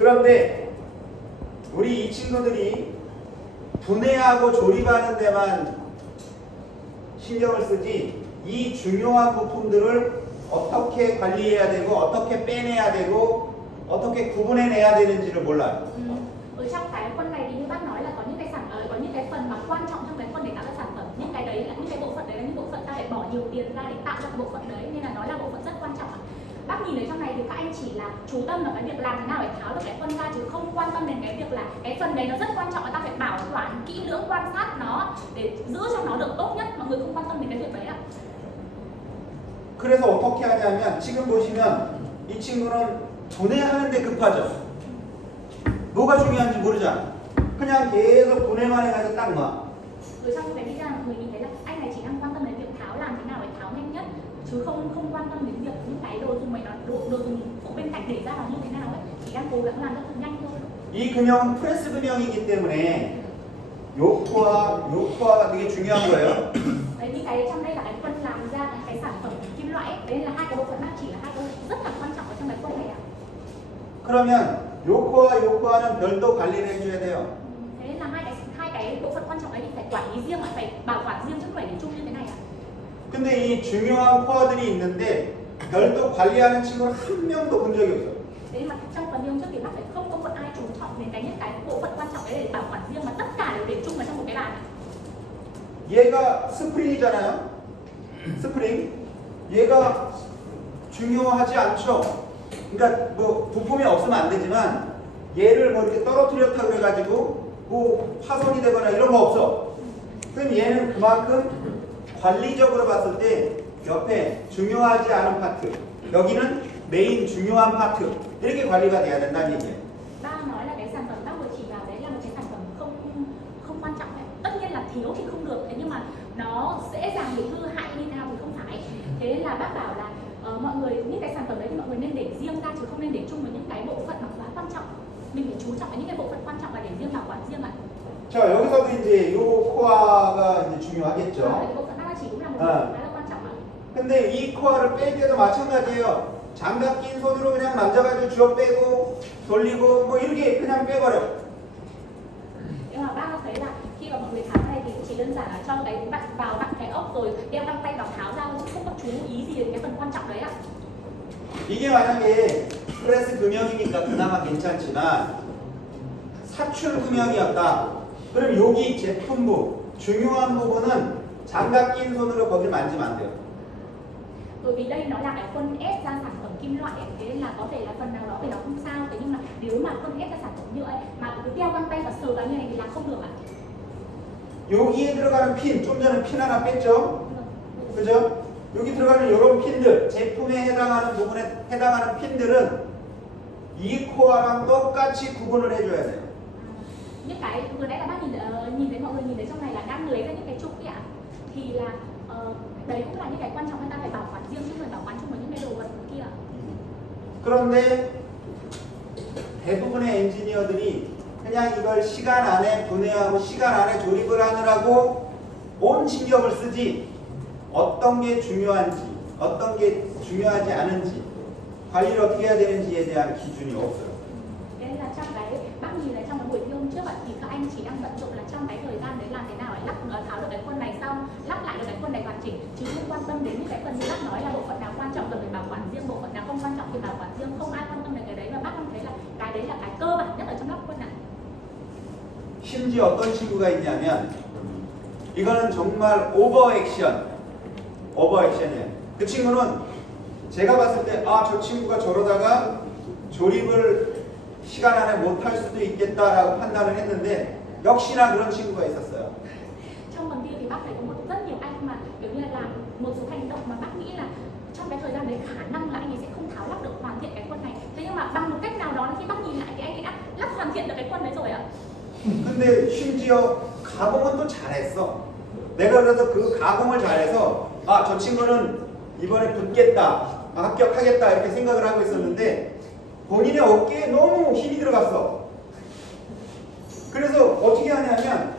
그런데 우리 이 친구들이 분해하고 조립하는 데만 신경을 쓰지 이 중요한 부품들을 어떻게 관리해야 되고 어떻게 빼내야 되고 어떻게 구분해내야 되는지를 몰라요. Ở trong cái phân này thì như bác nói là có những cái có những cái phần mà quan trọng trong cái phân để tạo ra sản phẩm, những cái đấy là những cái bộ phận đấy là những bộ phận ta phải bỏ nhiều tiền ra để tạo ra cái bộ phận đấy, nên là nó là bộ phận rất quan trọng. Bác nhìn ở trong này thì các anh chỉ là chú tâm vào cái việc làm thế nào để tháo được cái phân ra, chứ không quan tâm đến cái việc là cái phần đấy nó rất quan trọng và ta phải bảo quản kỹ lưỡng, quan sát nó để giữ cho nó được tốt nhất. Mọi người không quan tâm đến cái việc đấy ạ. 그래서 어떻게 하냐면 지금 보시면 이 친구는 분해하는 데 급하죠. 뭐가 중요한지 모르잖아. 그냥 계속 분해만 해가지고 딱 놔. Ở trong cái video mọi người nhìn thấy là anh này chỉ đang quan tâm đến việc tháo làm thế nào để tháo nhanh nhất, chứ không quan tâm đến việc những cái đồ dùng đồ dùng phụ bên cạnh để ra nó như thế nào ấy, chỉ đang cố gắng làm cho thật nhanh thôi. 이 근형은 프레스 근형이기 때문에 요 코어가 되게 중요한 거예요. Đấy, những cái trong đây là cái phân làm ra cái sản phẩm kim loại ấy. Đấy là hai cái bộ phận chỉ là hai cái rất là quan trọng ở trong cái phân này ạ. 그러면 요 코어는 별도 관리를 해줘야 돼요. Thế nên là hai cái bộ phận quan trọng ấy thì phải quản lý riêng, phải bảo quản riêng chứ không phải để chung như thế này ạ. 근데 이 중요한 코어들이 있는데 별도 관리하는 친구는 한 명도 본 적이 없어요. Thế mà trong phần chương trước thì bác phải không có một ai chú trọng đến những cái bộ phận quan trọng đấy để bảo quản riêng, mà tất cả đều để chung vào trong một cái bàn. 얘가 스프링이잖아요. 스프링. 얘가 중요하지 않죠. 그러니까 뭐 부품이 없으면 안 되지만 얘를 뭐 이렇게 떨어뜨렸다 그래가지고 뭐 파손이 되거나 이런 거 없어. 그럼 얘는 그만큼 관리적으로 봤을 때 옆에 중요하지 않은 파트, 여기는 메인 중요한 파트 이렇게 관리가 돼야 된다는 얘기예요. Bác nói là cái sản phẩm bác vừa chỉ vào đấy là một cái sản phẩm không quan trọng ấy. Tất nhiên là thiếu thì không được, thế nhưng mà nó dễ dàng bị hư hại như thế nào thì không phải. Thế nên là bác bảo là mọi người những cái sản phẩm đấy thì mọi người nên để riêng ra chứ không nên để chung với những cái bộ phận mà quá quan trọng. Mình phải chú trọng vào những cái bộ phận quan trọng và để riêng bảo quản riêng ạ. 자, 여기서도 이제 요 코어가 이제 중요하겠죠. Cái bộ phận bác chỉ cũng là một bộ phận khá là quan trọng ạ. 근데 이 코어를 뺄 때도 마찬가지예요. 장갑 낀 손으로 그냥 만져가지고 쥐어 빼고 돌리고 뭐 이렇게 그냥 빼버려. Nhưng mà bác thấy là khi mà mọi người tháo này thì chỉ đơn giản là cho cái bạn vào vặn cái ốc rồi đeo găng tay vào tháo ra thôi, không có chú ý gì đến cái phần quan trọng đấy ạ. 이게 만약에 프레스 금형이니까 그나마 괜찮지만 사출 금형이었다. 그럼 여기 제품부 중요한 부분은 장갑 낀 손으로 거길 만지면 안 돼요. Bởi vì đây nó là cái phân ép ra sản phẩm kim loại ấy, thế nên là có thể là phần nào đó thì nó không sao, thế nhưng mà nếu mà phân ép ra sản phẩm nhựa ấy, mà cứ đeo găng tay và sờ vào như này thì là không được ạ. 여기에 들어가는 핀, 좀 전에 핀 하나 뺐죠? 그죠? 여기 들어가는 이런 핀들, 제품에 해당하는 부분에 해당하는 핀들은 이 코어랑 똑같이 구분을 해줘야 돼요. Những cái vừa nãy là bác nhìn thấy mọi người nhìn thấy trong này là đang lấy ra những cái trục ấy ạ, thì là đấy cũng là những cái quan trọng, người ta phải bảo quản riêng chứ không phải bảo quản chung với những cái đồ vật kia. 그런데 대부분의 엔지니어들이 그냥 이걸 시간 안에 분해하고 시간 안에 조립을 하느라고 온 신경을 쓰지 어떤 게 중요한지 어떤 게 중요하지 않은지 관리를 어떻게 해야 되는지에 대한 기준이 없어요. Thế nên là trong cái bác nhìn là trong cái buổi thi hôm trước ạ, thì các anh chỉ đang vận dụng là trong cái thời gian đấy làm thế nào để tháo được cái khuôn này xong lắp lại được cái khuôn này hoàn chỉnh, chứ không quan tâm đến những cái phần như bác nói là bộ phận nào quan trọng cần phải bảo quản riêng, bộ phận nào không quan trọng thì bảo quản riêng, không ai quan tâm đến cái đấy, và bác không thấy là cái đấy là cái cơ bản nhất ở trong lắp khuôn này. 심지어 어떤 친구가 있냐면 이거는 정말 오버액션이에요. 그 친구는 제가 봤을 때 아, 저 친구가 저러다가 조립을 시간 안에 못할 수도 있겠다라고 판단을 했는데 역시나 그런 친구가 있었어요. Trong phần thi thì bác thấy có rất nhiều anh mà kiểu như là làm một số hành động mà bác nghĩ là trong cái thời gian đấy khả năng là anh ấy sẽ không tháo lắp được hoàn thiện cái khuôn này, thế nhưng mà bằng một cách nào đó khi bác nhìn lại thì anh ấy đã lắp hoàn thiện được cái khuôn đấy rồi ạ. 근데 심지어 가공은 또 잘했어. 내가 그래서 그 가공을 잘해서 아, 저 친구는 이번에 붙겠다, 합격하겠다 이렇게 생각을 하고 있었는데 본인의 어깨에 너무 힘이 들어갔어. 그래서 어떻게 하냐면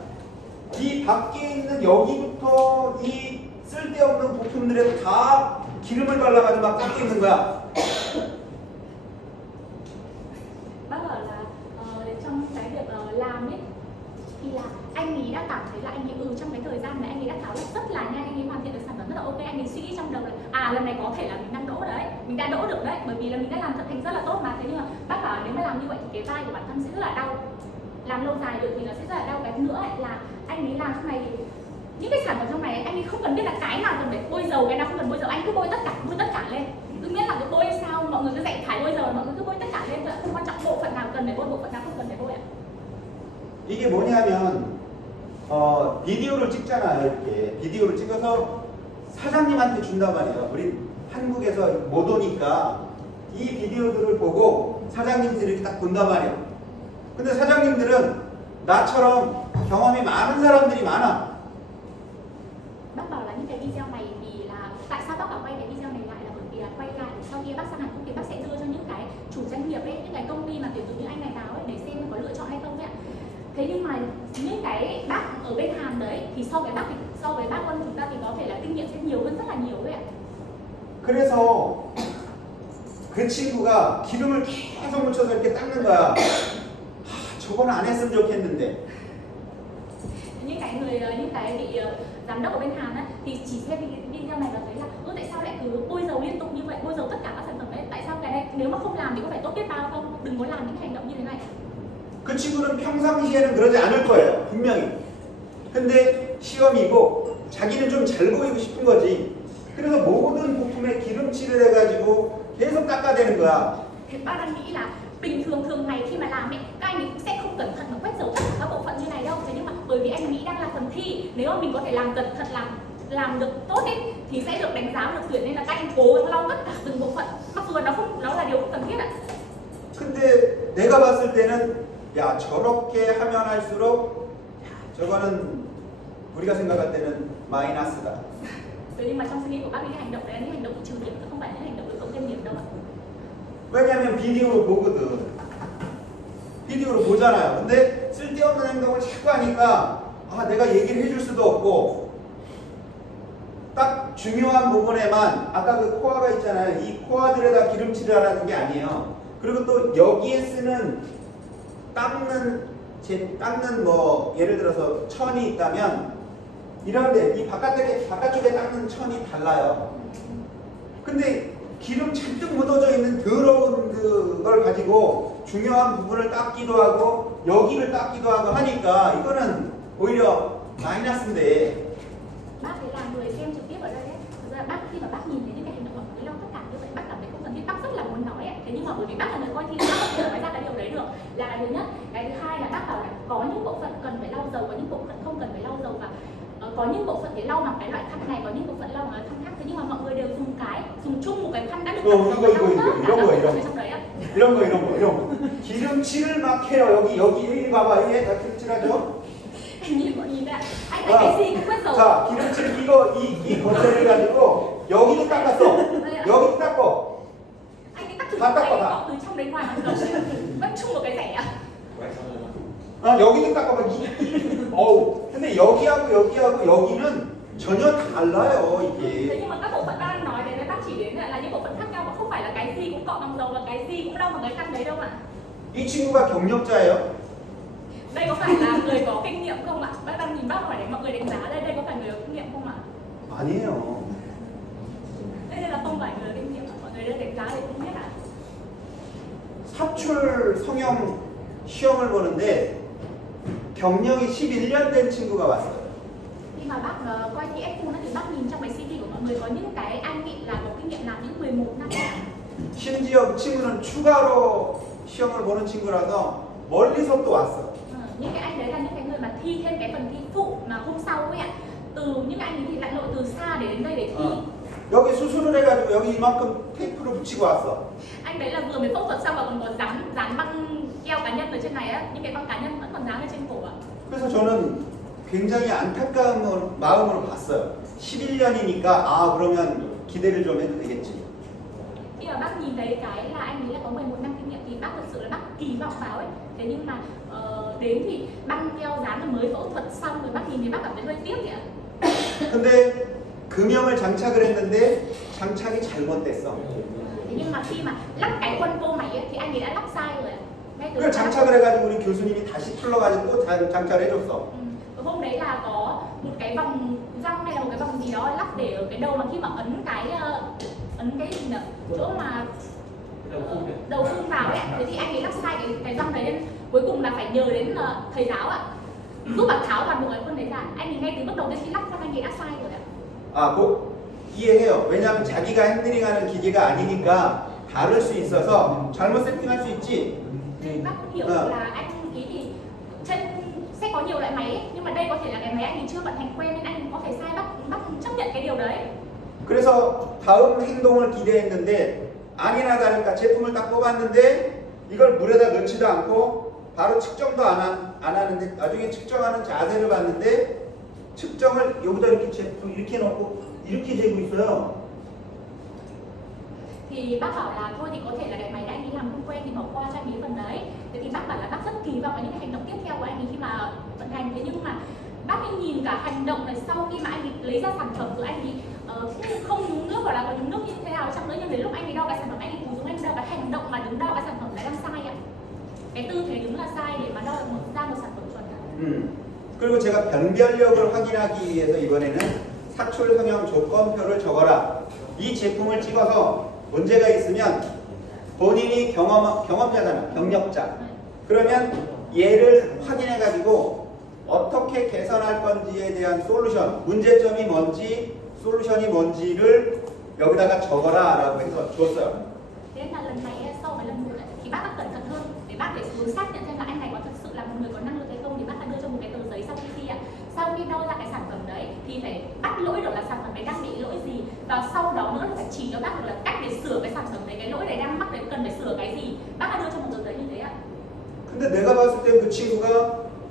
이 밖에 있는 여기부터 이 쓸데없는 부품들에 다 기름을 발라가지고 막 닦고 있는 거야. Bác bảo là cảm thấy là anh ấy trong cái thời gian mà anh ấy đã tháo rất là nhanh, anh ấy hoàn thiện được sản phẩm rất là ok, anh ấy suy nghĩ trong đầu là lần này có thể là mình đang đỗ đấy, mình đã đỗ được đấy, bởi vì là mình đã làm thực hành rất là tốt mà. Thế nhưng mà bác bảo nếu mà làm như vậy thì cái vai của bản thân sẽ rất là đau, làm lâu dài được thì nó sẽ rất là đau. Cái nữa là anh ấy làm trong này thì những cái sản phẩm trong này anh ấy không cần biết là cái nào cần phải bôi dầu, cái nào không cần bôi dầu, anh cứ bôi tất cả lên. Cứ miễn là cái bôi sao mọi người cứ dạy phải bôi dầu, mọi người cứ bôi tất cả lên, không quan trọng bộ phận nào cần phải bôi, bộ phận nào không cần phải bôi ạ. 이게 뭐냐면 비디오를 찍잖아요. 이렇게 비디오를 찍어서 사장님한테 준단 말이에요. 우리 한국에서 못 오니까 이 비디오들을 보고 사장님들이 이렇게 딱 본단 말이에요. 근데 사장님들은 나처럼 경험이 많은 사람들이 많아. Bác bảo là những cái video này vì là tại sao bác bảo quay cái video này lại là bởi vì là quay lại sau khi bác sang Hàn Quốc thì bác sẽ đưa cho những cái chủ doanh nghiệp ấy, những cái công ty mà tuyển dụng những anh này vào ấy để xem có lựa chọn hay không ấy ạ. Thế nhưng mà những cái bác ở bên Hàn đấy thì so với bác quân chúng ta thì có thể là kinh nghiệm sẽ nhiều hơn rất là nhiều ấy ạ. 그래서 그 친구가 기름을 계속 묻혀서 이렇게 닦는 거야. 저건 안 했으면 좋겠는데. Những cái vị giám đốc ở bên Hàn á, thì chỉ xem video này và thấy là tại sao lại cứ bôi dầu liên tục như vậy, bôi dầu tất cả các sản phẩm đấy, tại sao cái này nếu mà không làm thì có phải tốt biết bao không, đừng có làm những hành động như thế này. 그 친구는 평상시에는 그러지 않을 거예요. 분명히. 근데 시험이고 자기는 좀 잘 보이고 싶은 거지. 그래서 모든 부품에 기름칠을 해가지고 계속 닦아대는 거야. Thì bác đang nghĩ là bình thường ngày khi mà làm ấy, các anh ấy cũng sẽ không cẩn thận mà quét dầu tất cả các bộ phận như này đâu. Thế nhưng mà bởi vì anh nghĩ đang là phần thi, nếu mà mình có thể làm cẩn thận, làm được tốt ấy thì sẽ được đánh giá, được tuyển, nên là các anh cố lau tất cả từng bộ phận, mặc dù nó là điều không cần thiết ạ. 근데 내가 봤을 때는 야 저렇게 하면 할수록 저거는 우리가 생각할 때는 마이너스다. Thế nhưng mà trong suy nghĩ của bác những hành động đấy là những hành động trừ điểm, không phải những hành động được cộng thêm điểm đâu ạ. 왜냐하면 비디오로 보거든. 비디오로 보잖아요. 근데 쓸데없는 행동을 자꾸 하니까 내가 얘기를 해줄 수도 없고 딱 중요한 부분에만 아까 그 코어가 있잖아요. 이 코어들에다 기름칠을 하라는 게 아니에요. 그리고 또 여기에 쓰는 닦는 뭐 예를 들어서 천이 있다면 이런데 이 바깥쪽에 닦는 천이 달라요. 근데 기름 잔뜩 묻어져 있는 더러운 그걸 가지고 중요한 부분을 닦기도 하고 여기를 닦기도 하고 하니까 이거는 오히려 마이너스인데. Bác ấy là người xem trực tiếp ở đây đấy. Thực ra bác khi mà bác nhìn thấy những cái hành động của cái lau tất cả như vậy, bác cảm thấy không cần thiết, bác rất là muốn nói ấy. Thế nhưng mà bởi vì bác là người coi thi, bác không thể nói ra cái điều đấy được. Là cái thứ nhất. Cái thứ hai là bác bảo là có những bộ phận cần phải lau dầu, có những bộ phận không cần phải lau dầu, và có những bộ phận thì lau bằng cái loại khăn này, có những bộ phận lau bằng cái khăn khác. Thế nhưng mà mọi người đều dùng chung một cái khăn đã được 이런 거 trong 기름칠을 막 해요. 여기 봐봐. 이게 다 기름칠하죠. nhìn ra anh thấy cái gì cũng quét dầu. 자, 기름칠 이 거세를 가지고 여기도 닦았어. 여기도 닦고. Anh ấy tắt từ 다 anh ấy 닦아. bỏ từ trong đến ngoài bằng dầu đấy, vẫn chung một cái rẻ ạ. 여기도 닦아봐. 근데 여기하고 여기는 전혀 달라요, Thế 이게. nhưng mà các bộ phận đang nói đến bác chỉ đến là những bộ phận khác nhau, mà không phải là cái gì cũng cọ bằng dầu và cái gì cũng lau bằng cái khăn đấy đâu ạ. 이 친구가 경력자예요? Đây có phải là người có kinh nghiệm không ạ? Bác đang nhìn bác hỏi để mọi người đánh giá đây có phải người có kinh nghiệm không ạ? 아니에요. Đây là không phải người có kinh nghiệm ạ, mọi người đang đánh giá thì không biết ạ. 사출 성형 시험을 보는데 경력이 11년 된 친구가 왔어요. Khi mà bác coi thi F1 thì bác nhìn trong cái CV của mọi người có những cái anh chị là có kinh nghiệm làm những 11 năm. 심지어 그 친구는 추가로 시험을 보는 친구라서 멀리서 또 왔어. Những cái anh đấy là những cái người mà thi thêm cái phần thi phụ mà hôm sau ấy ạ. Từ những anh ấy thì lại lội từ xa để đến đây để thi. 여기 수술을 해가지고 여기 이만큼 테이프를 붙이고 왔어. Anh đấy là vừa mới phẫu thuật xong và còn có dán băng keo cá nhân ở trên này á, những cái băng cá nhân vẫn còn dán ở trên cổ ạ. 그래서 저는 굉장히 안타까운 마음으로 봤어요. 11년이니까 그러면 기대를 좀 해도 되겠지. Khi mà bác nhìn thấy cái là anh ấy là có 11 năm kinh nghiệm thì bác thực sự là bác kỳ vọng vào ấy. Thế nhưng mà đến thì băng keo dán là mới phẫu thuật xong rồi bác nhìn thấy bác cảm thấy hơi tiếc vậy ạ. 근데 금형을 장착을 했는데 장착이 잘못됐어. Thế nhưng mà khi mà lắp cái khuôn cô mày ấy, thì anh ấy đã lắp sai rồi ạ. 그걸 장착을 해가지고 우리 교수님이 다시 풀러가지고 또 장착을 해줬어. hôm đấy là có một cái vòng răng hay là một cái vòng gì đó lắp để ở cái đầu mà khi mà ấn cái gì nhỉ, chỗ mà đầu phun vào ấy, thế thì anh ấy lắp sai cái răng đấy nên cuối cùng là phải nhờ đến thầy giáo ạ giúp bạn tháo toàn bộ cái khuôn đấy ra. Anh ấy ngay từ bước đầu tiên khi lắp xong anh ấy đã sai rồi ạ. 아, 이해해요. 왜냐하면 자기가 핸들링하는 기계가 아니니까 다를 수 있어서 잘못 세팅할 수 있지. Nên bác cũng hiểu được là anh ý thì trên sẽ có nhiều loại máy ấy, nhưng mà đây có thể là cái máy anh ấy chưa vận hành quen nên anh có thể sai, bác chấp nhận cái điều đấy. 그래서 다음 행동을 기대했는데 아니나 다를까 제품을 딱 뽑았는데 이걸 물에다 넣지도 않고 바로 측정도 안 하는데 나중에 측정하는 자세를 봤는데 측정을 여기다 이렇게 제품 이렇게 넣고 이렇게 재고 있어요. Thì bác bảo là thôi thì có thể là cái máy đã anh ấy làm không quen thì bỏ qua cho anh ấy phần đấy. Thế thì bác bảo là bác rất kỳ vọng vào những cái hành động tiếp theo của anh ấy khi mà vận hành. Thế nhưng mà bác ấy nhìn cả hành động này sau khi mà anh ấy lấy ra sản phẩm rồi anh ấy không nhúng nước hoặc là có nhúng nước như thế nào chăng nữa, nhưng đến lúc anh ấy đo cái sản phẩm anh ấy dùng anh đo cái hành động mà đứng đo cái sản phẩm lại đang sai ạ. Cái tư thế đứng là sai để mà đo được ra một sản phẩm chuẩn ạ. 그리고 제가 변별력을 확인하기 위해서 이번에는 사출 성형 조건표를 적어라. 이 제품을 찍어서 문제가 있으면 본인이 경험자잖아, 경력자. 그러면 얘를 확인해가지고 어떻게 개선할 건지에 대한 솔루션, 문제점이 뭔지, 솔루션이 뭔지를 여기다가 적어라라고 해서 줬어요. Thế nên là lần này so với lần một thì bác đã cẩn thận hơn để bác để xác nhận xem là anh này có thực sự là một người có năng lực hay không, thì bác đã đưa cho một cái tờ giấy sau khi thi ạ. Sau khi đo ra cái sản phẩm đấy thì phải bắt lỗi được là sản phẩm đấy đang bị lỗi gì, và sau đó nữa là phải chỉ cho bác được là cách để sửa cái sản phẩm đấy, cái lỗi đấy đang mắc đấy cần phải sửa cái gì. Bác đã đưa cho một tờ giấy như thế ạ. 근데 내가 봤을 때 그 친구가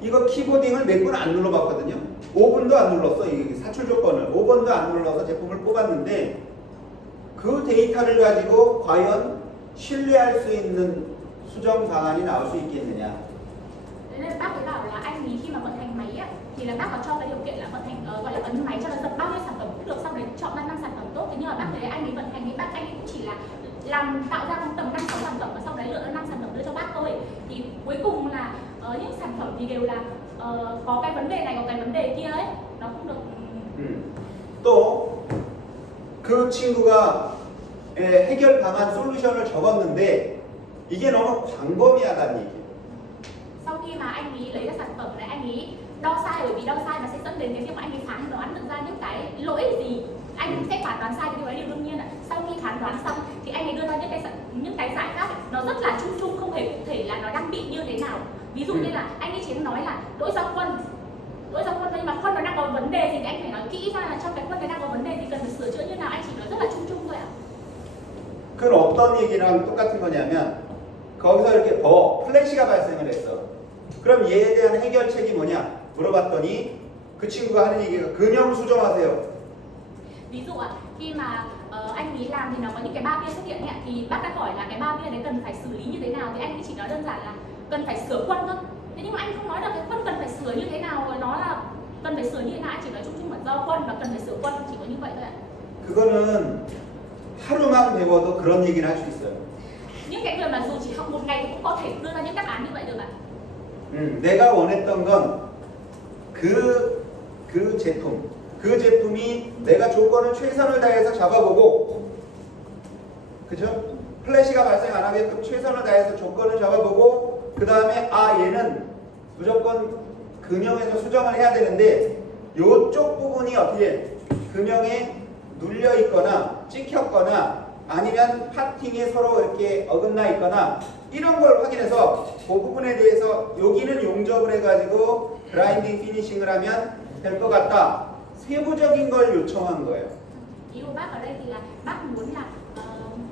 이거 키보딩을 몇 번 안 눌러봤거든요. 5번도 안 눌렀어. 이 사출 조건을 5번도 안 눌러서 제품을 뽑았는데 그 데이터를 가지고 과연 신뢰할 수 있는 수정 방안이 나올 수 있겠느냐. Thế nên bác ấy bảo là anh ý khi mà vận hành máy á, thì là bác có cho cái điều kiện là vận hành gọi là ấn máy cho nó dập bao nhiêu sản phẩm cũng được, sau đấy chọn ra 5 sản phẩm tốt. Thế nhưng mà bác thấy anh ấy vận hành thì anh ấy cũng chỉ là làm tạo ra tầm 5 sản phẩm và sau đấy lựa ra 5 sản phẩm đưa cho bác thôi. Thì cuối cùng là những sản phẩm thì đều là có cái vấn đề này có cái vấn đề kia ấy, nó không được. 또 그 친구가 해결 방안 솔루션을 적었는데 이게 너무 광범위하다는 얘기예요. Sau khi mà anh ấy lấy ra sản phẩm này, anh ấy đo sai, bởi vì đo sai nó sẽ dẫn đến cái việc mà anh ấy phán đoán được ra những cái lỗi gì, anh sẽ phán đoán sai, thì điều đấy điều đương nhiên ạ. Sau khi phán đoán xong thì anh ấy đưa ra những cái giải pháp nó rất là chung chung, không hề cụ thể là nó đang bị như thế nào. Ví dụ như là anh ấy chỉ nói là lỗi do khuôn, nhưng mà khuôn nó đang có vấn đề gì thì anh phải nói kỹ ra là trong cái khuôn này đang có vấn đề gì cần phải sửa chữa như nào, anh chỉ nói rất là chung chung thôi ạ. 그건 어떤 얘기랑 똑같은 거냐면 거기서 이렇게 플래시가 발생을 했어. 그럼 얘에 대한 해결책이 뭐냐 물어봤더니 그 친구가 하는 얘기가 금형 수정하세요. Ví dụ ạ, khi mà anh ấy làm thì nó có những cái ba bia xuất hiện ạ, thì bác đã hỏi là cái ba bia đấy cần phải xử lý như thế nào, thì anh ấy chỉ nói đơn giản là cần phải sửa khuôn thôi. Thế nhưng mà anh không nói là cái khuôn cần phải sửa như thế nào, nó là cần phải sửa như thế nào, anh chỉ nói chung chung là do khuôn và cần phải sửa khuôn, chỉ có như vậy thôi ạ. 그거는 하루만 배워도 그런 얘기를 할 수 있어요. Những cái người mà dù chỉ học một ngày thì cũng có thể đưa ra những đáp án như vậy được ạ. 내가 원했던 건 그 제품이 내가 조건을 최선을 다해서 잡아보고, 그죠? 플래시가 발생 안 하게끔 최선을 다해서 조건을 잡아보고, 그 다음에 얘는 무조건 금형에서 수정을 해야 되는데 요쪽 부분이 어떻게 금형에 눌려 있거나 찍혔거나 아니면 파팅에 서로 이렇게 어긋나 있거나 이런 걸 확인해서 그 부분에 대해서 여기는 용접을 해가지고 그라인딩 피니싱을 하면 될 것 같다. 세부적인 걸 요청한 거예요. Ý của bác ở đây thì là bác muốn là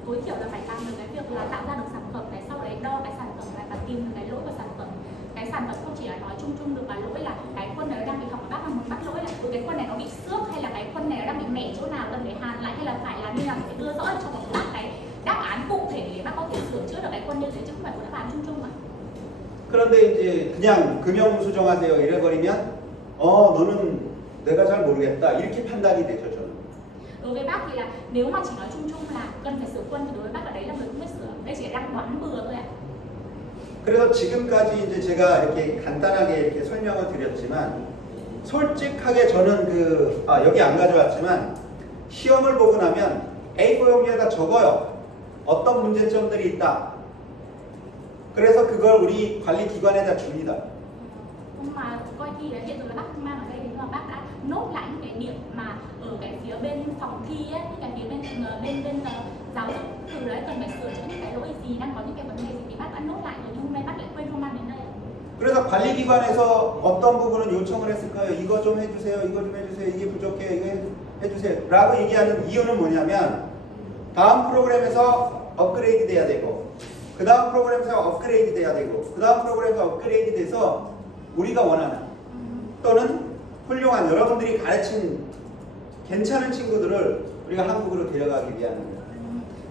tối thiểu là phải làm được cái việc là tạo ra được sản phẩm này, sau đấy đo cái sản phẩm này và tìm được cái lỗi của sản phẩm. Cái sản phẩm không chỉ là nói chung chung được là lỗi là cái khuôn này nó đang bị hỏng, bác là muốn bắt lỗi là cái khuôn này nó bị xước hay là cái khuôn này nó đang bị mẻ chỗ nào cần phải hàn lại hay là phải làm như nào, phải đưa rõ cho bác cái đáp án cụ thể để bác có thể sửa chữa được cái khuôn như thế, chứ không phải một đáp án chung chung mà. 그런데 이제 그냥 금형 수정하세요 이래버리면 너는 내가 잘 모르겠다 이렇게 판단이 되죠 저는. Đối với bác thì là nếu mà chỉ nói chung chung là cần phải sửa khuôn thì đối với bác ở đấy là người không biết sửa, đây chỉ là đang đoán bừa thôi ạ. 그래서 지금까지 이제 제가 이렇게 간단하게 이렇게 설명을 드렸지만 솔직하게 저는 여기 안 가져왔지만 시험을 보고 나면 A4 용지에다 적어요. 어떤 문제점들이 있다. 그래서 그걸 우리 관리기관에다 줍니다. Nhưng mà coi thi là hiện rồi là bác mang ở đây thì là bác đã nốt lại những cái điểm mà ở cái phía bên phòng thi ấy, những cái phía bên giáo dục từ đấy cần phải sửa chữa những cái lỗi gì, đang có những cái vấn đề gì thì bác đã nốt lại rồi, nhưng hôm nay bác lại quên không mang đến đây. 그래서 관리기관에서 어떤 부분은 요청을 했을까요? 이거 좀 해주세요. 이거 좀 해주세요. 이게 부족해요. 이거 해주세요. 라고 얘기하는 이유는 뭐냐면 다음 프로그램에서 업그레이드 돼야 되고 그 다음 프로그램에서 업그레이드 돼야 되고 그 다음 프로그램에서 업그레이드 돼서 우리가 원하는 또는 훌륭한 여러분들이 가르친 괜찮은 친구들을 우리가 한국으로 데려가기 위한 겁니다.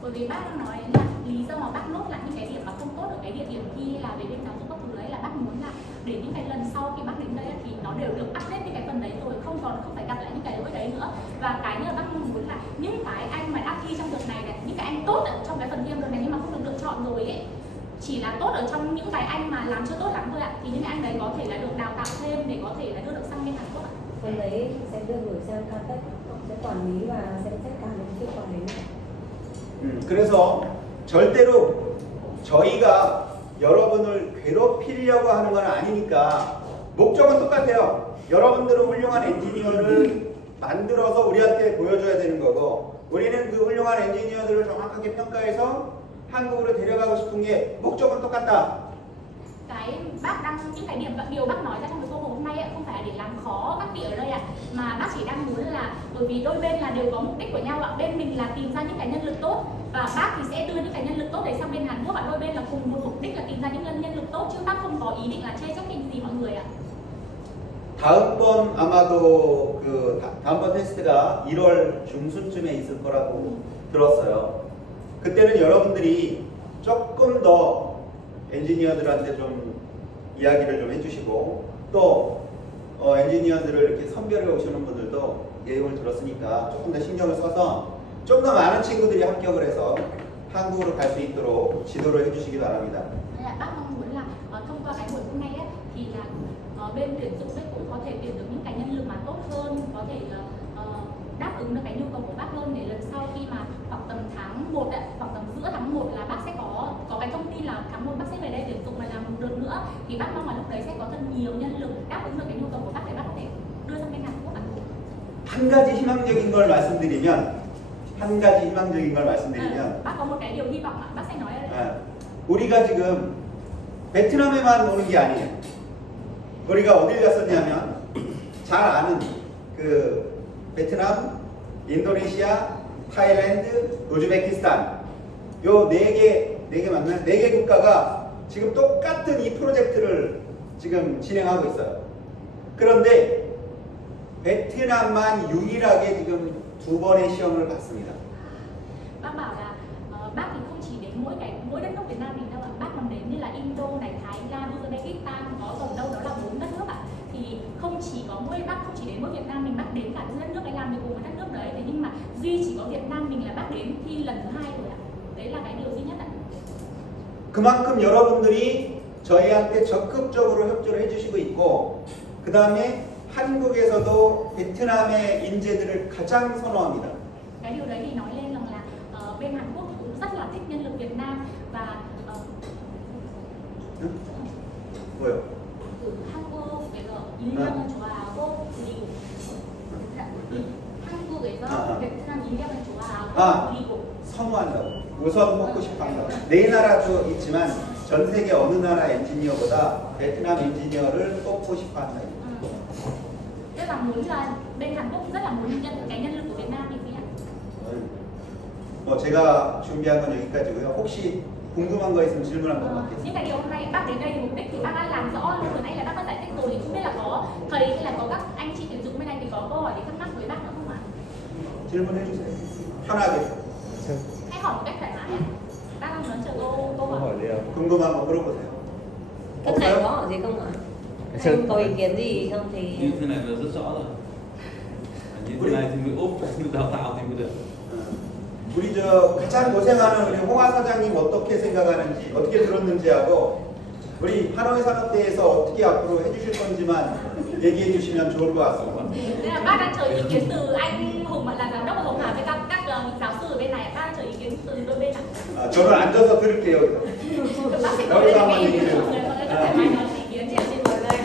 Bởi vì bác nói là lý do mà bác nốt lại những cái điểm mà không tốt ở cái địa điểm thi hay là về bên giáo dục các thứ đấy là bác muốn là để những cái lần sau khi bác đến đây thì nó đều được update những cái phần đấy rồi, không phải gặp lại những cái lỗi đấy nữa. Và cái nữa bác mong muốn là những cái anh mà đã thi trong đợt này này, những cái anh tốt ở trong cái phần thi đợt này nhưng mà không được lựa chọn rồi ấy, chỉ là tốt ở trong những cái anh mà làm chưa tốt lắm thôi ạ, thì những cái anh đấy có thể là được đào tạo thêm để có thể là đưa được sang bên Hàn Quốc ạ. Phần đấy sẽ đưa gửi sang Caltech, sẽ quản lý và sẽ xét cả những kết quả đấy. 그래서 절대로 저희가 여러분을 괴롭히려고 하는 건 아니니까 목적은 똑같아요. 여러분들은 훌륭한 엔지니어를 만들어서 우리한테 보여줘야 되는 거고 우리는 그 훌륭한 엔지니어들을 정확하게 평가해서 한국으로 데려가고 싶은 게 목적은 똑같다. Cái bác đang những cái điều bác nói ra trong cái câu hôm nay ấy, không phải là để làm khó các vị ở đây ạ, mà bác chỉ đang muốn là bởi vì đôi bên là đều có mục đích của nhau ạ. Bên mình là tìm ra những cái nhân lực tốt và bác thì sẽ đưa những cái nhân lực tốt đấy sang bên Hàn Quốc ạ. Đôi bên là cùng một mục đích là tìm ra những nhân lực tốt chứ bác không có ý định là chê trách gì mọi người ạ. 다음번 아마도 다음번 테스트가 1월 중순쯤에 있을 거라고 들었어요. 그때는 여러분들이 조금 더 엔지니어들한테 좀 이야기를 좀 해주시고 또 엔지니어들을 이렇게 선별해 오시는 분들도 내용을 들었으니까 조금 더 신경을 써서 좀 더 많은 친구들이 합격을 해서 한국으로 갈 수 있도록 지도를 해주시기 바랍니다. Nên là bác mong muốn là thông qua cái buổi hôm nay ấy, thì là bên tuyển dụng cũng có thể tuyển được những cái nhân lực mà tốt hơn, có thể là đáp ứng được cái nhu cầu của bác hơn để lần sau khi mà khoảng tầm tháng 1 ạ, khoảng tầm giữa tháng 1 là bác sẽ có cái thông tin là tháng 1 bác sẽ về đây tuyển dụng và làm một đợt nữa thì bác mong là lúc đấy sẽ có thật nhiều nhân lực đáp ứng được cái nhu cầu của bác để bác có thể đưa sang bên Hàn Quốc ạ. 한 가지 희망적인 걸 말씀드리면 bác có một cái điều hy vọng ạ, bác sẽ nói ở đây. 우리가 지금 베트남에만 오는 게 아니에요. 우리가 어딜 갔었냐면 잘 아는 그 베트남, 인도네시아, 타일랜드, 우즈베키스탄 요 네 개 맞나요? 4개 국가가 지금 똑같은 이 프로젝트를 지금 진행하고 있어요. 그런데 베트남만 유일하게 지금 2번의 시험을 봤습니다. Bác bảo là bác thì không chỉ đến mỗi đất nước Việt Nam mình đâu ạ, bác còn đến như là Indo này, Thái Lan, Uzbekistan, có tổng đâu đó là 4 đất nước ạ. Thì không chỉ có bác không chỉ đến mỗi Việt Nam mình, bác đến cả những đất nước đấy làm việc cùng với đất nước đấy. Thế nhưng mà duy chỉ có Việt Nam mình là bác đến thi lần thứ 2 rồi ạ. Đấy là cái điều duy nhất ạ. 그만큼 여러분들이 저희한테 적극적으로 협조를 해주시고 있고 그 다음에 한국에서도 베트남의 인재들을 가장 선호합니다. Cái điều đấy thì nói lên rằng là bên Hàn Quốc cũng rất là thích nhân lực Việt Nam và 뭐요? 한국에서 인력을 좋아하고 그리고 한국에서 베트남 인력을 좋아하고 그리고 선호한다고. 우선 먹고 싶어한다고. 네 나라도 있지만 전 세계 어느 나라 엔지니어보다 베트남 엔지니어를 뽑고 싶어한다. Tức là muốn là bên Hàn Quốc rất là muốn cái nhân lực của Việt Nam thì ạ. 뭐 제가 준비한 건 여기까지고요. 혹시 궁금한 거 있으면 질문 한번 받겠습니다. Những cái điều hôm nay bác đến đây thì mục đích thì bác đã làm rõ luôn, vừa nãy là bác đã giải thích rồi, thì không biết là có thầy hay là có các anh chị tuyển dụng bên này thì có câu hỏi để thắc mắc với bác nữa không ạ? 질문해 주세요. 편하게. Hãy hỏi một cách thoải mái ạ. Bác đang muốn chờ câu hỏi. 궁금한 거 물어보세요. Cái này có hỏi gì không ạ? Anh có ý kiến gì không thì như thế này là rất rõ rồi. Như thế này thì mới úp, đào tạo thì mới được. 우리 저 가장 고생하는 우리 홍화 사장님 어떻게 생각하는지 어떻게 들었는지 하고 우리 한화의 산업대에서 어떻게 앞으로 해주실 건지만 얘기해 주시면 좋을 것 같습니다. Nên là bác đang chờ ý kiến từ anh Hùng là giám đốc của Hồng Hà với các giáo sư ở bên này. Bác đang chờ ý kiến từ đôi bên ạ. 아, 저는 앉아서 들을게요. Bác sẽ Nói sao mà ý nghĩ kiến được? của mọi người, mọi người có thoải mái nói ý kiến chị xin mời đây.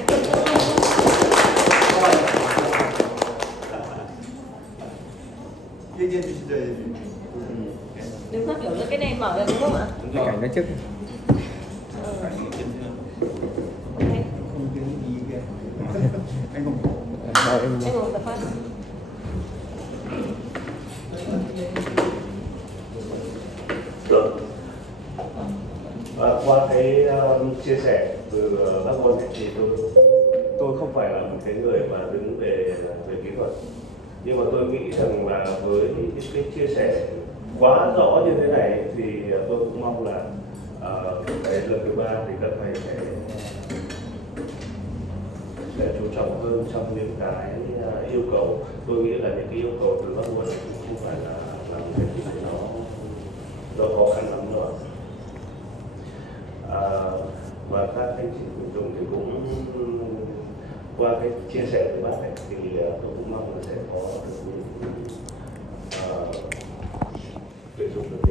얘기해 주시죠, 얘기. Đứng phát biểu là cái này mở ra đúng không ạ? Đúng rồi. Cảnh nó trước. Cảnh ở trên kia. anh không Rồi em Em ngồi tập phát. Được. Qua cái chia sẻ từ bác Quân ấy, thì tôi không phải là một cái người mà đứng về kỹ thuật, nhưng mà tôi nghĩ rằng là với những cái chia sẻ quá rõ như thế này thì tôi cũng mong là cái lần thứ ba thì các thầy sẽ chú trọng hơn trong những cái yêu cầu. Tôi nghĩ là những cái yêu cầu từ bác Quân cũng không phải là một cái gì nó khó khăn lắm nữa. Và các anh chị sử dụng thì cũng qua cái chia sẻ với bác này thì tôi cũng mong là sẽ có được những tuyển dụng được